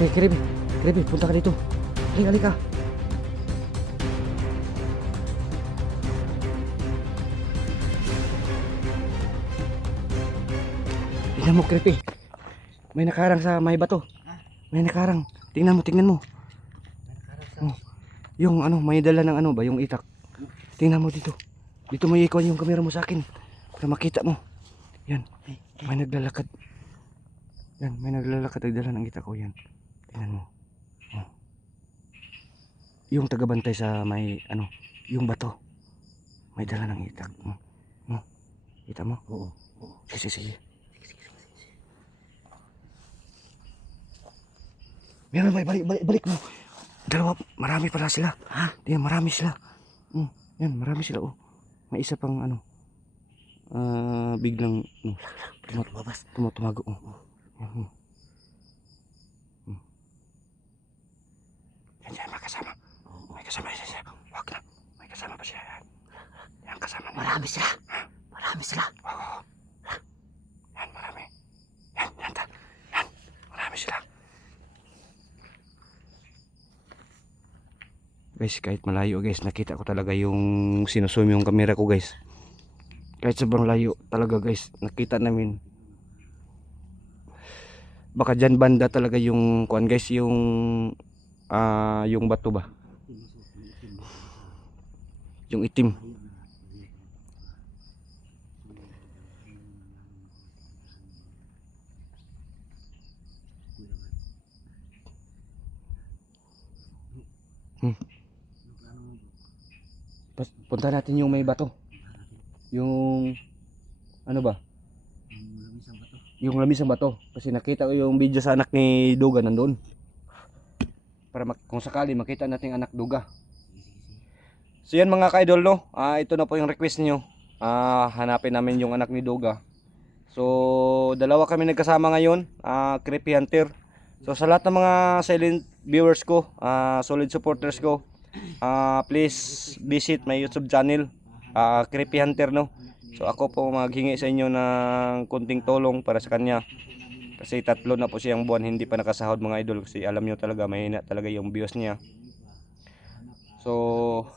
Hey, Kirby, punta ka dito. Halika. Tingnan mo, Kirby. May nakarang sa may bato. May nakarang. Tingnan mo. Oh, yung ano, may dala ng ano ba, yung itak. Tingnan mo dito. Dito mo i-icon yung camera mo sa akin para makita mo. Yan, may naglalakad. Yan, may naglalakad, nagdala ng itak ko yan. Tingnan mo. Oh. Yung tagabantay sa may ano, yung bato. May dala ng itak. Oh. Kita mo? Oo. Sige. Meron, balik mo. Dalawa, marami pala sila. Ha? Yan, marami sila. Yan, marami sila. Oh. May isa pang ano. Biglang tumago. Yan, may kasama. May kasama siya. Wag na. May kasama pa siya. Yan, kasama niya. Marami sila. Oo. Yan, marami. Yan. Marami sila. Guys, kahit malayo guys, nakita ko talaga yung sinusum yung camera ko guys. Kahit sobrang layo talaga guys, nakita namin. Baka dyan banda talaga yung kuan guys, yung bato ba? Yung itim. Punta natin yung may bato. Yung ano ba? Yung lamisang bato. Kasi nakita ko yung video sa anak ni Duga nandoon. Para kung sakali makita natin anak Duga. So yan mga ka-idol no. Ito na po yung request niyo. Hanapin namin yung anak ni Duga. So dalawa kami nagkasama ngayon, Creepy Hunter. So sa lahat ng mga silent viewers ko, solid supporters ko, please visit my YouTube channel, Creepy Hunter no. So ako po maghingi sa inyo ng kunting tulong para sa kanya. Kasi 3 na po siyang buwan hindi pa nakasahod mga idol, kasi alam nyo talaga mahina talaga yung views niya. So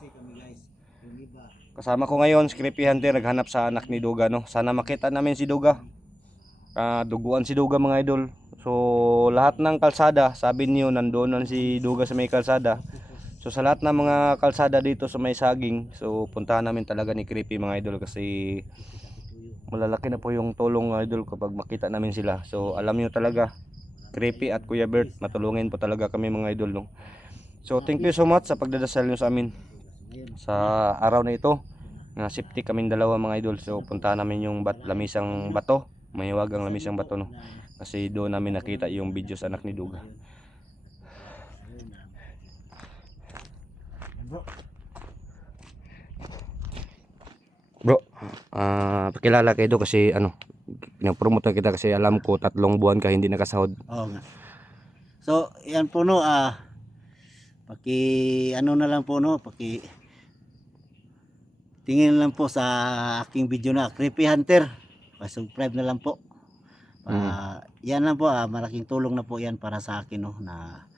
kasama ko ngayon si Creepy Hunter, naghanap sa anak ni Duga no. Sana makita namin si Duga. Duguan si Duga mga idol. So lahat ng kalsada, sabi niyo nandoon si Duga sa may kalsada. So sa lahat ng mga kalsada dito sa may saging, so puntahan namin talaga ni Creepy mga idol, kasi malalaki na po yung tulong mga idol kapag makita namin sila. So alam niyo talaga, Creepy at Kuya Bert, matulungin po talaga kami mga idol no. So thank you so much sa pagdadasal niyo sa amin sa araw na ito. Na safety kaming dalawa mga idol. So puntahan namin yung lamisang bato, mahiwagang lamisang bato no. Kasi doon namin nakita yung video sa anak ni Duga. Bro, pakilala kayo kasi ano, pinapromote kita kasi alam ko 3 buwan ka hindi nakasahod. Oo nga. So, yan po no, ano na lang po no, tingin lang po sa aking video na Creepy Hunter. Pa-subscribe na lang po. Yan lang po, malaking tulong na po yan para sa akin no, na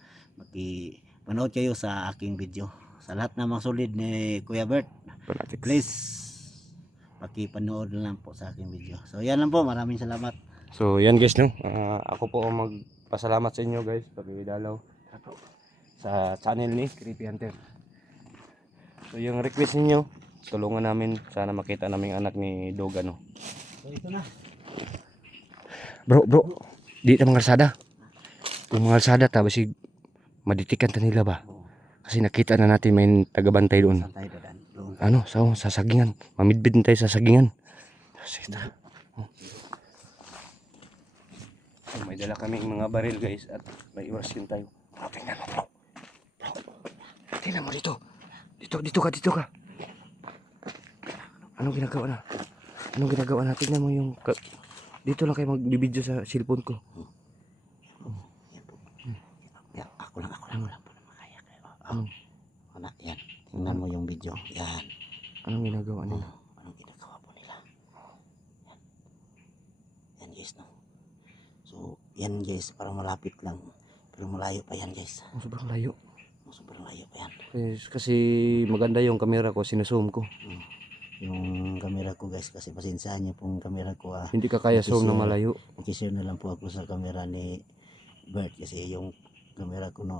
manood kayo sa aking video. Sa lahat ng mga solid ni Kuya Bert, please pakipanood na lang po sa aking video. So yan lang po, maraming salamat. So yan guys no, ako po ang magpasalamat sa inyo guys pagdalaw sa channel ni Creepy Hunter. So yung request niyo, tulungan namin, sana makita namin anak ni Duga no. So ito na. Bro, di ta mga kalsada. Kung mga kalsada tapos maditikan ta nila ba? Kasi nakita na natin may tagabantay doon. Ano, sa sagingan. Mamidbid tayo sa sagingan. So, may dala kami mga baril guys at may iwasin tayo. Tingnan mo bro. Tingnan mo dito. Dito ka. Anong ginagawa na? Tingnan mo yung dito lang kayo magbibideo sa cellphone ko. Yan, ako lang po na makaya kayo. Yan, tingnan mo yung video. Yan. Anong ginagawa nila? Anong ginagawa po nila? Yan guys no. So yan guys, para malapit lang. Pero malayo pa yan guys. Sobrang layo. Sobrang layo pa yan. Kasi maganda yung camera ko, sinuzoom ko. Yung camera ko guys, kasi pasensyahan niyo pong camera ko. Hindi ka kaya zoom na malayo. Nakishare na lang po ako sa camera ni Bert kasi yung camera ko no,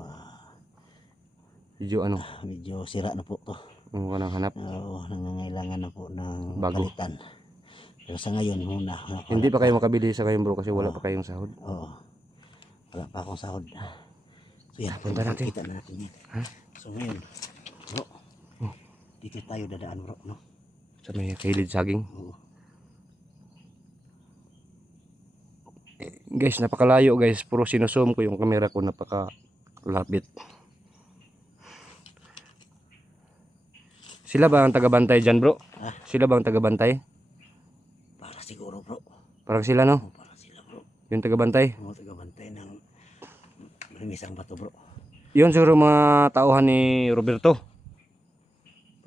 medyo sira na po to. Kung ka nang hanap. Oo, nangangailangan na po ng Bago. palitan. Pero sa ngayon muna. Hindi pa kayo makabili sa kayo bro kasi wala pa kayong sahod. Oo. Wala pa akong sahod. So yan, Punta natin. Kita na natin yan. Ha? So ngayon, bro. Dito tayo dadaan bro, no? Sa may kilid saging. Oo. Guys, napakalayo guys. Puro sinuzoom ko yung camera ko, napakalapit. Sila ba ang tagabantay dyan bro? Ha? Sila ba ang tagabantay? Para siguro bro. Parang sila no? Para sila bro. Yung tagabantay. Mga tagabantay ng limisang bato bro. Yun siguro mga tauhan ni Roberto.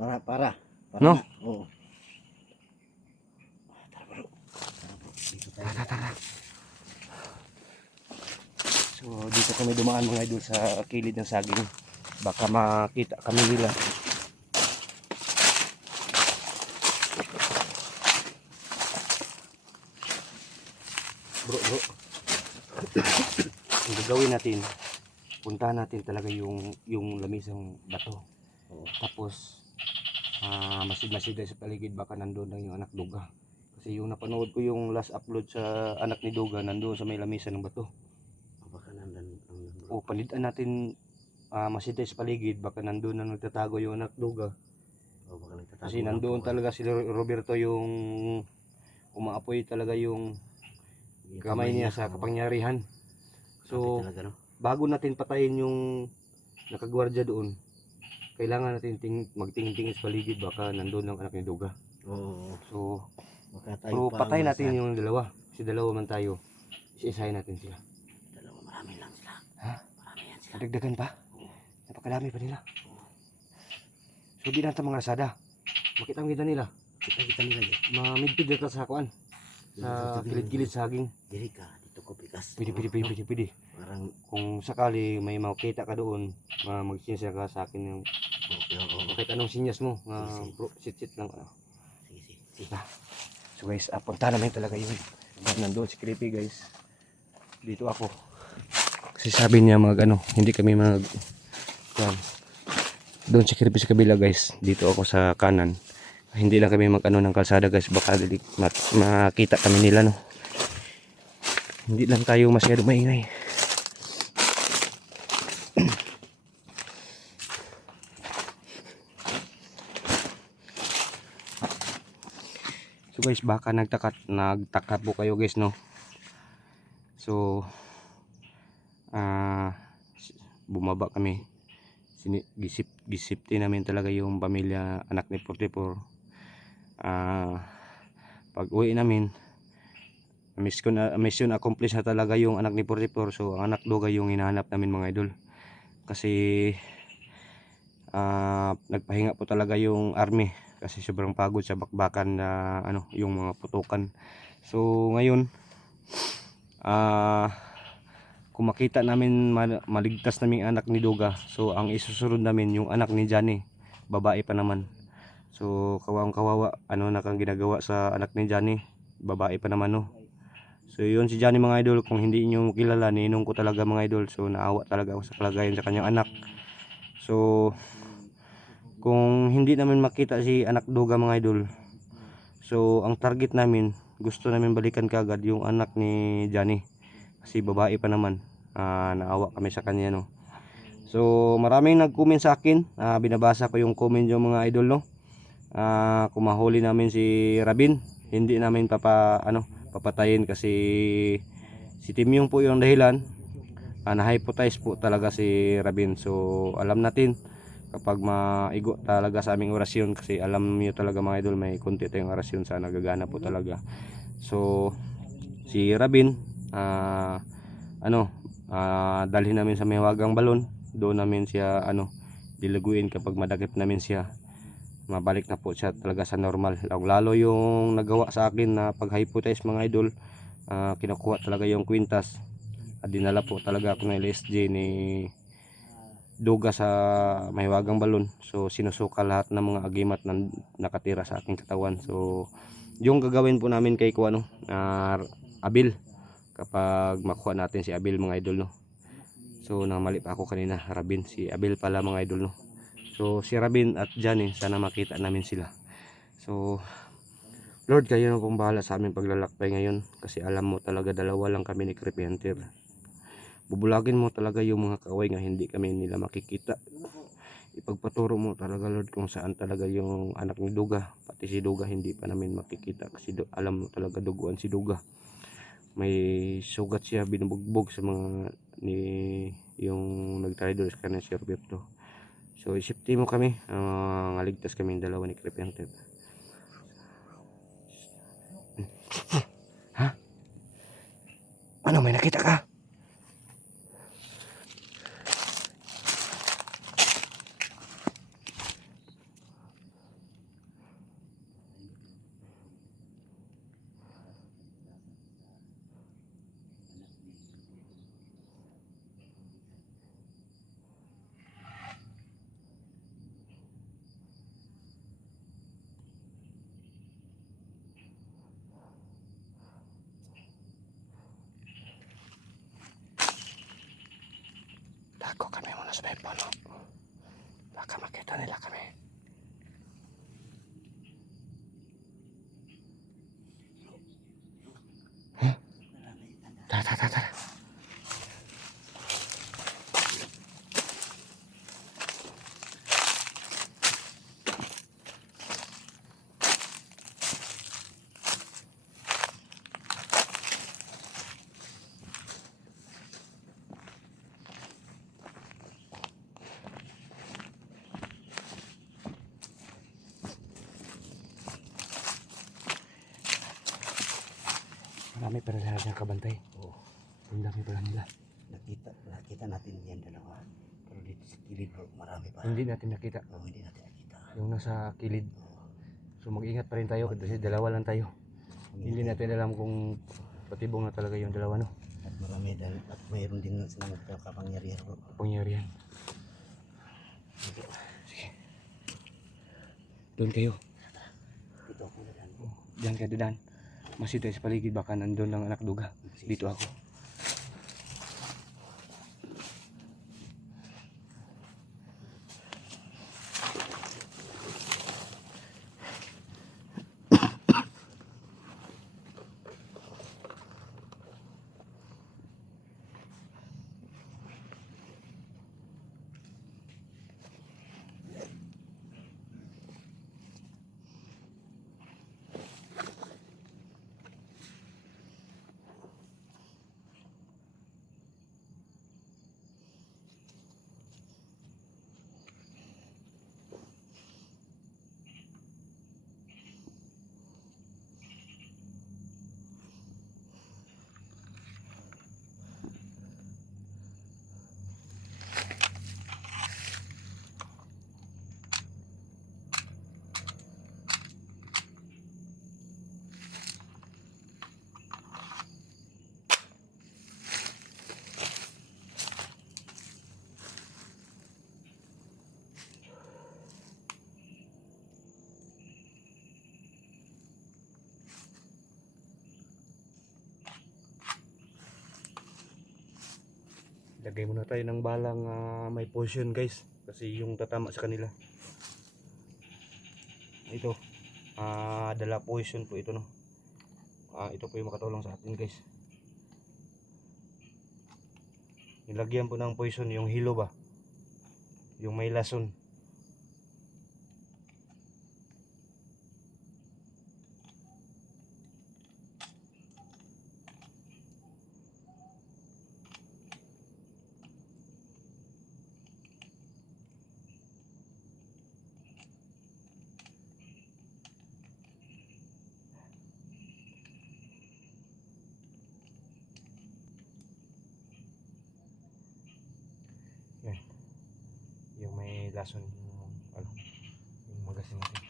Para No? na. Oo. Tara bro. Tara bro. Dito tayo. Tara. So dito kami dumaan mga idol sa kilid ng saging. Baka makita kami nila. Bro. Ang gagawin natin, puntahan natin talaga yung lamisang bato. Tapos masid-masid sa paligid, baka nandoon lang yung anak duga. Kasi yung napanood ko yung last upload sa anak ni Duga, nandoon sa may lamisan ng bato. Baka nandan. O panitan natin masid sa paligid, baka nandoon na nagtatago yung anak Duga. Baka nagtatago. Kasi nandoon talaga si Roberto yung umaapoy talaga yung kamay niya sa kapangyarihan. So talaga, no? bago natin patayin yung nakagwardya doon, kailangan natin magtingin-tingin sa paligid, baka nandoon ang anak ni Duga. Oo. So Baka tayo pero pa patay natin umasan. yung dalawa. Kasi dalawa man tayo. Isa-isahin natin sila. Dalawa, marami lang sila. Ha? Marami yan sila. Dagdagan pa? Napakadami pa nila. So di natin mga rasada. Makita ang kita nila. Kita nila yan. Mamidpid na sa kuan. Sa kilid-kilid saging. Diri ka, dito ko pikas. Pwede. Parang, Kung sakali may makita ka doon, magsinyas ka sa akin yung oo. kahit anong sinyas mo. Sige. Bro, sit lang. Sige. So guys, punta namin talaga yun. Nandoon si Creepy guys. Dito ako. Kasi sabi niya hindi kami yan. Doon si Creepy sa kabila guys. Dito ako sa kanan. Hindi lang kami ng kalsada guys. Baka makita kami nila no. Hindi lang tayo masyado maingay. So guys, baka nagtaka po kayo guys no. So bumaba kami. Gisipti namin talaga yung pamilya anak ni 44. Pag uwi namin, mission accomplished na talaga yung anak ni 44. So ang anak Duga yung hinahanap namin mga idol. Kasi nagpahinga po talaga yung army kasi sobrang pagod sa bakbakan na yung mga putukan. So ngayon kung makita namin maligtas naming anak ni Duga, so ang isusunod namin yung anak ni Johnny, babae pa naman. So kawawa na kang ginagawa sa anak ni Johnny, babae pa naman no. So yun si Johnny mga idol, kung hindi niyo kilala, ninong ko talaga mga idol. So naawa talaga ako sa kalagayan sa kanyang anak. So kung hindi namin makita si anak Duga mga idol, so ang target namin, gusto namin balikan kagad yung anak ni Johnny kasi babae pa naman. Naawa kami sa kanya no. So maraming nag-comment sa akin, binabasa ko yung comment yung mga idol no. Kung mahuli namin si Rabin, hindi namin papatayin kasi si Timyong po yung dahilan. Na-hypotize po talaga si Rabin. So alam natin kapag maigo talaga sa aming orasyon, kasi alam niyo talaga mga idol, may konti tayong orasyon sa nagagana po talaga. So si Rabin dalhin namin sa Mahiwagang Balon, doon namin siya dilaguin. Kapag madakip namin siya, mabalik na po siya talaga sa normal. Lalo yung nagawa sa akin na pag-hypotize mga idol, kinukuha talaga yung kwintas. dinala po talaga ako ng LSG ni Duga sa Mahiwagang Balon. So sinusuka lahat ng mga agimat na nakatira sa aking katawan. So yung gagawin po namin kay Kuano Abil, kapag makuha natin si Abil mga idol, no. So namali pa ako kanina, Rabin, si Abil pala mga idol, no. So si Rabin at Johnny, sana makita namin sila. So Lord, kayo na pong bahala sa aming paglalakbay ngayon, kasi alam mo talaga dalawa lang kami ni Creepy Hunter. Bubulagin mo talaga yung mga kaaway nga hindi kami nila makikita. Ipagpaturo mo talaga, Lord, kung saan talaga yung anak ni Duga. Pati si Duga hindi pa namin makikita, kasi alam mo talaga duguan si Duga. May sugat siya, binubugbog sa mga ni yung nagtraidor sa kanya, si Roberto. So isipti mo kami, ngaligtas kami yung dalawa ni Creepy Hunter. Ha? Ano, may nakita ka? Tago kami muna sa may puno. Baka makita nila kami. Huh? Tara. Marami pa rin siyang kabantay. Oo. Ang dami pala nila. Nakita natin yan dalawa. Pero dito sa kilid bro, marami pa. Hindi natin nakita. Oo, hindi natin nakita. Yung nasa kilid. Oo. So mag-ingat pa rin tayo kasi dalawa lang tayo. Hindi natin alam kung patibong na talaga yung dalawa, no? At marami dahil at mayroon din silang kapangyarihan bro. Pangyarihan. Sige. Doon kayo. Dito ako na dyan. Diyan ka dadan. Masih tayo sa paligid, baka nandun lang anak Duga. Dito ako. Lagay muna tayo ng balang may poison, guys, kasi yung tatama sa kanila. Ito dala poison po ito, no. Ito po yung makatulong sa atin, guys. Nilagyan po ng poison yung hilo ba, yung may lason. Yan. Yung may lason, yung ano, yung magasin natin.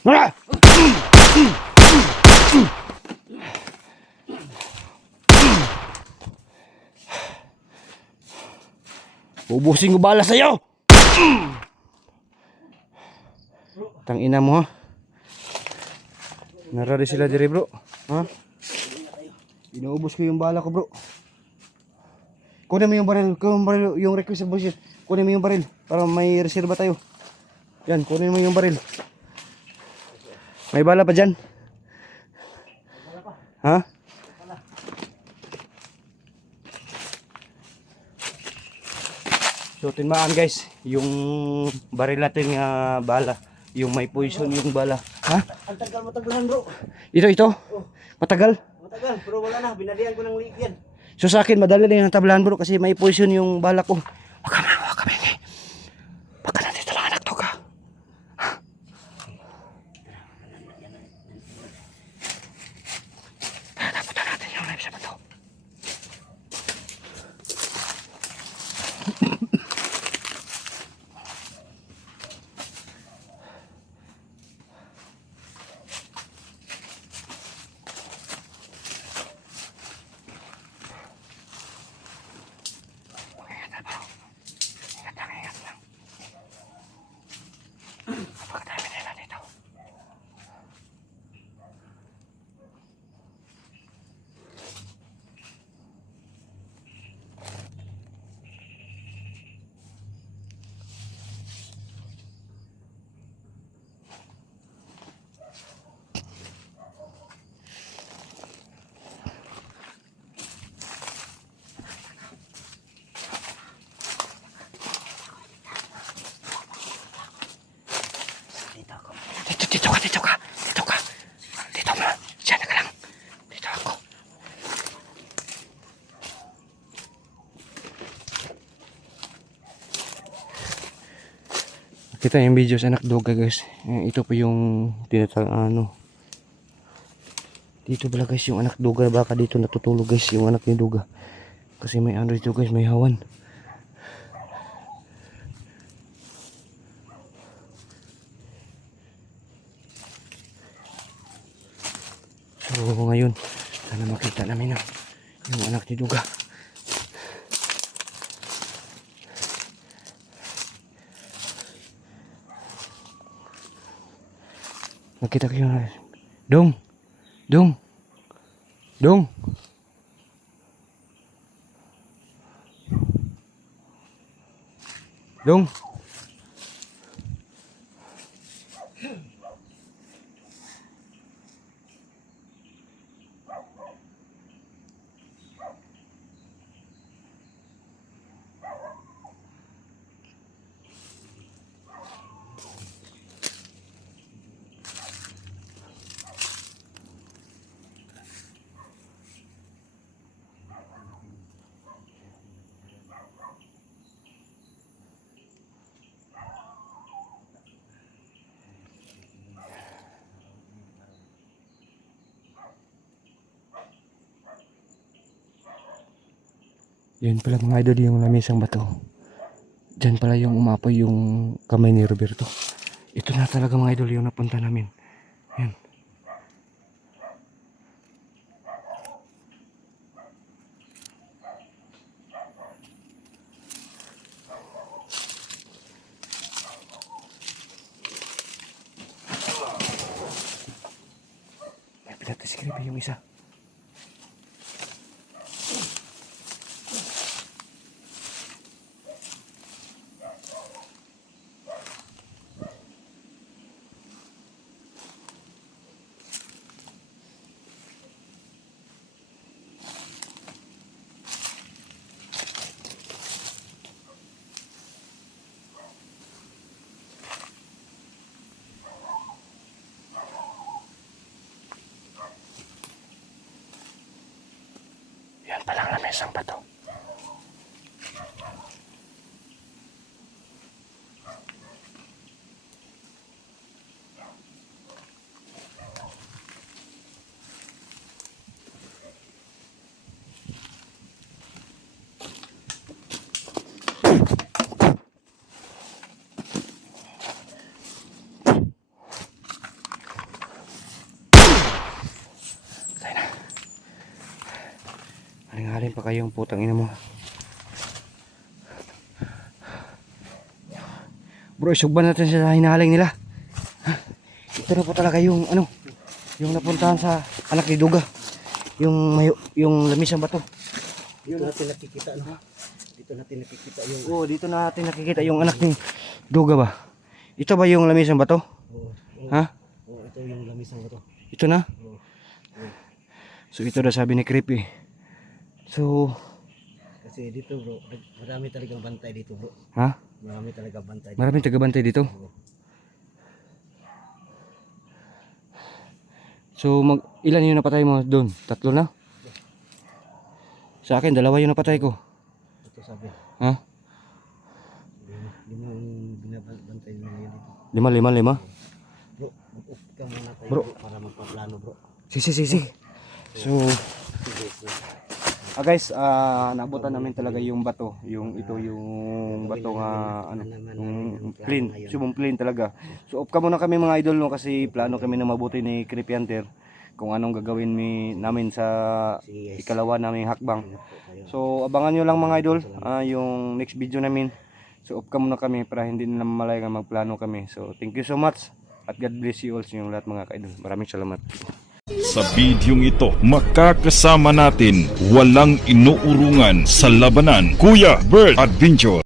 Ah! Ubusin ko bala sa'yo! Tangina mo ha. Narari sila dire bro. Ha? Inuubos ko yung bala ko bro. Kunin mo yung baril. Kunin mo yung baril. Yung request bullshit. Kunin mo yung baril. Para may reserva tayo. Yan. Kunin mo yung baril. May bala pa dyan. Ha? So tinmaan guys. Yung baril natin nga bala. Yung may poison yung bala. Ha? Ang tagal matagalan bro. Ito. Matagal. Matagal, pero wala na. Binalihan ko ng leak yan. So sa akin madali lang yung tablahan bro kasi may poison yung bala ko. Wag kami. Baka nandito lang anak to ka. Taputan natin yung knife sa bato. Napakadami nila dito. Dito ka. Dito mo. Diyan ka lang. Dito ako. Kita yung video sa anak doga guys. Ito po yung ano. Dito pala guys yung anak doga, baka dito natutulog guys yung anak ni doga. Kasi may ano dito guys, may hawan. So ngayon, sana makita namin yung anak ni doga. Nakita ko yung Dong. Dong. Yan pala mga idol yung lamisang bato. Diyan pala yung umapoy yung kamay ni Roberto. Ito na talaga mga idol yung napunta namin. Yan. May pinataskribe yung isa. Kakain pa kayong putang ina mo. Bro, isugban natin sa hinahaling nila. Ito na po talaga yung ano, yung napuntahan sa anak ni Duga. Yung lamis ng bato. Dito natin nakikita, no? Dito natin nakikita yung... Oo, dito natin nakikita yung anak ni Duga ba? Ito ba yung lamis ng bato? Oo, Ha? oo, ito yung lamis ng bato. Ito na? Oo. So ito na sabi ni Creepy. So, Kasi dito bro, marami talagang bantay dito bro. ha? Marami talagang bantay dito. Maraming tagabantay dito. Oo. So, ilan yung napatay mo doon? 3 na? Sa akin, 2 yung napatay ko. Ito sabi. Ha? Lima ang binabantay nila yun dito. 5. Bro, mag-off ka muna tayo Bro. bro, para magpaplano bro. Sisi. So, Sige, so, guys, naabutan namin talaga yung bato. Ito yung bato nga, ano, yung plain. Subong plain talaga. So, off ka muna kami mga idol, no, kasi plano kami na mabuti ni Creepy Hunter kung anong gagawin namin sa sige guys. ikalawa naming hakbang. Ingat po kayo. So, abangan nyo lang mga idol, yung next video namin. So, off ka muna kami para hindi nila mamalay nga magplano kami. So, thank you so much at God bless you all sa inyong lahat mga ka-idol. Maraming salamat. Sa bidyong ito, makakasama natin walang inuurungan sa labanan, Kuya Bird Adventure.